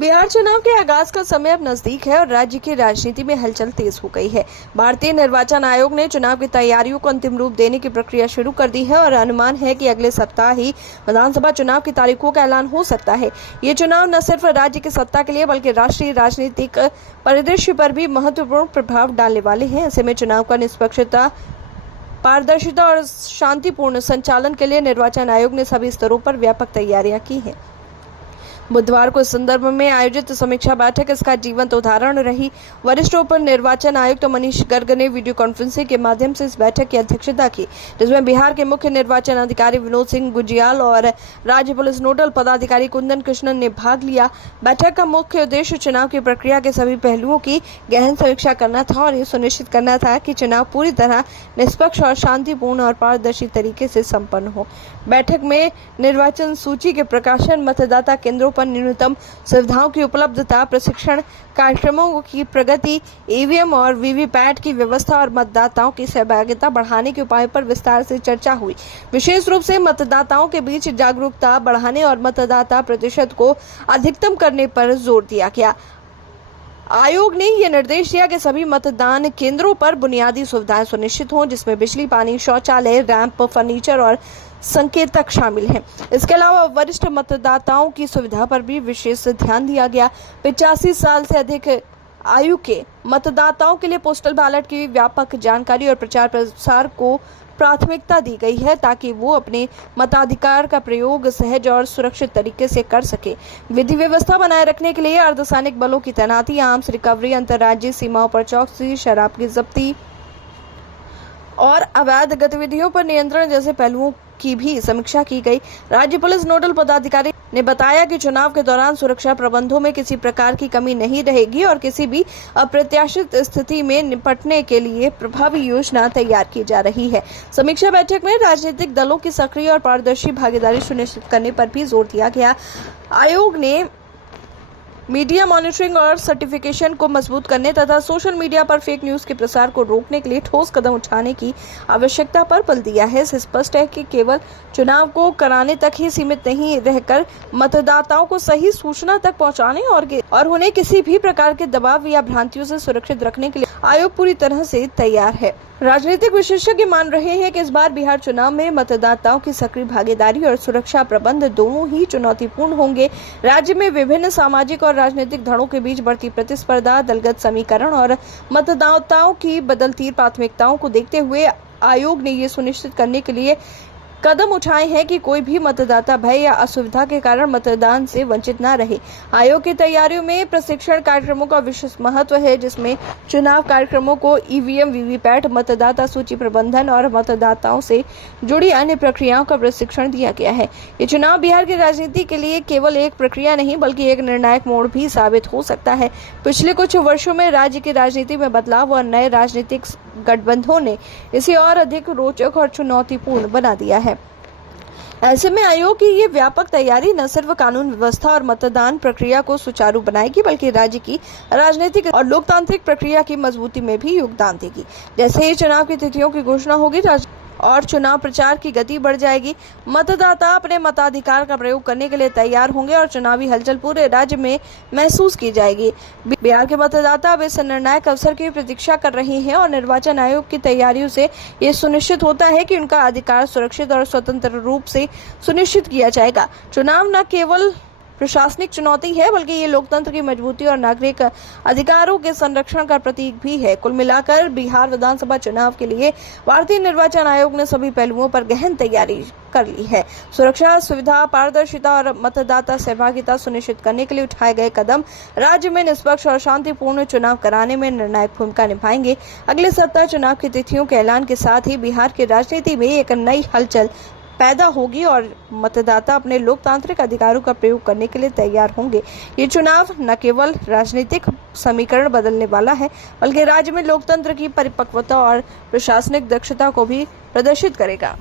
बिहार चुनाव के आगाज का समय अब नजदीक है और राज्य की राजनीति में हलचल तेज हो गई है। भारतीय निर्वाचन आयोग ने चुनाव की तैयारियों को अंतिम रूप देने की प्रक्रिया शुरू कर दी है और अनुमान है कि अगले सप्ताह ही विधानसभा चुनाव की तारीखों का ऐलान हो सकता है। ये चुनाव न सिर्फ राज्य की सत्ता के लिए बल्कि राष्ट्रीय राजनीतिक परिदृश्य पर भी महत्वपूर्ण प्रभाव डालने वाले हैं। ऐसे में चुनाव का निष्पक्षता, पारदर्शिता और शांतिपूर्ण संचालन के लिए निर्वाचन आयोग ने सभी स्तरों पर व्यापक तैयारियां की हैं। बुधवार को इस संदर्भ में आयोजित समीक्षा बैठक इसका जीवंत उदाहरण रही। वरिष्ठ उप निर्वाचन आयुक्त मनीष गर्ग ने वीडियो कॉन्फ्रेंसिंग के माध्यम से इस बैठक की अध्यक्षता की, जिसमें बिहार के मुख्य निर्वाचन अधिकारी विनोद सिंह गुजियाल और राज्य पुलिस नोडल पदाधिकारी कुंदन कृष्णन ने भाग लिया। बैठक का मुख्य उद्देश्य चुनाव की प्रक्रिया के सभी पहलुओं की गहन समीक्षा करना था और ये सुनिश्चित करना था कि चुनाव पूरी तरह निष्पक्ष और शांतिपूर्ण और पारदर्शी तरीके से संपन्न हो। बैठक में निर्वाचन सूची के प्रकाशन, मतदाता केंद्रों पर न्यूनतम सुविधाओं की उपलब्धता, प्रशिक्षण कार्यक्रमों की प्रगति, ईवीएम और वीवीपैट की व्यवस्था और मतदाताओं की सहभागिता बढ़ाने के उपायों पर विस्तार से चर्चा हुई। विशेष रूप से मतदाताओं के बीच जागरूकता बढ़ाने और मतदाता प्रतिशत को अधिकतम करने पर जोर दिया गया। आयोग ने यह निर्देश दिया कि सभी मतदान केंद्रों पर बुनियादी सुविधाएं सुनिश्चित हों, जिसमें बिजली, पानी, शौचालय, रैंप, फर्नीचर और संकेतक शामिल हैं। इसके अलावा वरिष्ठ मतदाताओं की सुविधा पर भी विशेष ध्यान दिया गया। 85 साल से अधिक आयु के मतदाताओं के लिए पोस्टल बैलेट की व्यापक जानकारी और प्रचार प्रसार को प्राथमिकता दी गई है, ताकि वो अपने मताधिकार का प्रयोग सहज और सुरक्षित तरीके से कर सके। विधि व्यवस्था बनाए रखने के लिए अर्धसैनिक बलों की तैनाती, आर्म्स रिकवरी, अंतर्राज्यीय सीमाओं पर चौकसी, शराब की जब्ती और अवैध गतिविधियों पर नियंत्रण जैसे पहलुओं की भी समीक्षा की गई। राज्य पुलिस नोडल पदाधिकारी ने बताया कि चुनाव के दौरान सुरक्षा प्रबंधों में किसी प्रकार की कमी नहीं रहेगी और किसी भी अप्रत्याशित स्थिति में निपटने के लिए प्रभावी योजना तैयार की जा रही है। समीक्षा बैठक में राजनीतिक दलों की सक्रिय और पारदर्शी भागीदारी सुनिश्चित करने पर भी जोर दिया गया। आयोग ने मीडिया मॉनिटरिंग और सर्टिफिकेशन को मजबूत करने तथा सोशल मीडिया पर फेक न्यूज के प्रसार को रोकने के लिए ठोस कदम उठाने की आवश्यकता पर बल दिया है। इससे स्पष्ट है कि केवल चुनाव को कराने तक ही सीमित नहीं रहकर मतदाताओं को सही सूचना तक पहुंचाने और उन्हें किसी भी प्रकार के दबाव या भ्रांतियों से सुरक्षित रखने के लिए आयोग पूरी तरह से तैयार है। राजनीतिक विशेषज्ञ मान रहे हैं कि इस बार बिहार चुनाव में मतदाताओं की सक्रिय भागीदारी और सुरक्षा प्रबंध दोनों ही चुनौतीपूर्ण होंगे। राज्य में विभिन्न सामाजिक और राजनीतिक धड़ों के बीच बढ़ती प्रतिस्पर्धा, दलगत समीकरण और मतदाताओं की बदलती प्राथमिकताओं को देखते हुए आयोग ने ये सुनिश्चित करने के लिए कदम उठाए हैं कि कोई भी मतदाता भय या असुविधा के कारण मतदान से वंचित न रहे। आयोग की तैयारियों में प्रशिक्षण कार्यक्रमों का विशेष महत्व है, जिसमें चुनाव कार्यक्रमों को ईवीएम, वीवीपैट, मतदाता सूची प्रबंधन और मतदाताओं से जुड़ी अन्य प्रक्रियाओं का प्रशिक्षण दिया गया है। ये चुनाव बिहार की राजनीति के लिए केवल एक प्रक्रिया नहीं बल्कि एक निर्णायक मोड़ भी साबित हो सकता है। पिछले कुछ वर्षों में राज्य की राजनीति में बदलाव और नए राजनीतिक गठबंधनों ने इसे और अधिक रोचक और चुनौतीपूर्ण बना दिया है। ऐसे में आयोग की ये व्यापक तैयारी न सिर्फ कानून व्यवस्था और मतदान प्रक्रिया को सुचारू बनाएगी बल्कि राज्य की राजनीतिक और लोकतांत्रिक प्रक्रिया की मजबूती में भी योगदान देगी। जैसे ही चुनाव की तिथियों की घोषणा होगी और चुनाव प्रचार की गति बढ़ जाएगी, मतदाता अपने मताधिकार का प्रयोग करने के लिए तैयार होंगे और चुनावी हलचल पूरे राज्य में महसूस की जाएगी। बिहार के मतदाता अब इस निर्णायक अवसर की प्रतीक्षा कर रहे हैं और निर्वाचन आयोग की तैयारियों से ये सुनिश्चित होता है कि उनका अधिकार सुरक्षित और स्वतंत्र रूप से सुनिश्चित किया जाएगा। चुनाव न केवल प्रशासनिक चुनौती है बल्कि ये लोकतंत्र की मजबूती और नागरिक अधिकारों के संरक्षण का प्रतीक भी है। कुल मिलाकर बिहार विधानसभा चुनाव के लिए भारतीय निर्वाचन आयोग ने सभी पहलुओं पर गहन तैयारी कर ली है। सुरक्षा, सुविधा, पारदर्शिता और मतदाता सहभागिता सुनिश्चित करने के लिए उठाए गए कदम राज्य में निष्पक्ष और शांतिपूर्ण चुनाव कराने में निर्णायक भूमिका निभाएंगे। अगले सप्ताह चुनाव की तिथियों के ऐलान के साथ ही बिहार की राजनीति में एक नई हलचल पैदा होगी और मतदाता अपने लोकतांत्रिक अधिकारों का प्रयोग करने के लिए तैयार होंगे। ये चुनाव न केवल राजनीतिक समीकरण बदलने वाला है बल्कि राज्य में लोकतंत्र की परिपक्वता और प्रशासनिक दक्षता को भी प्रदर्शित करेगा।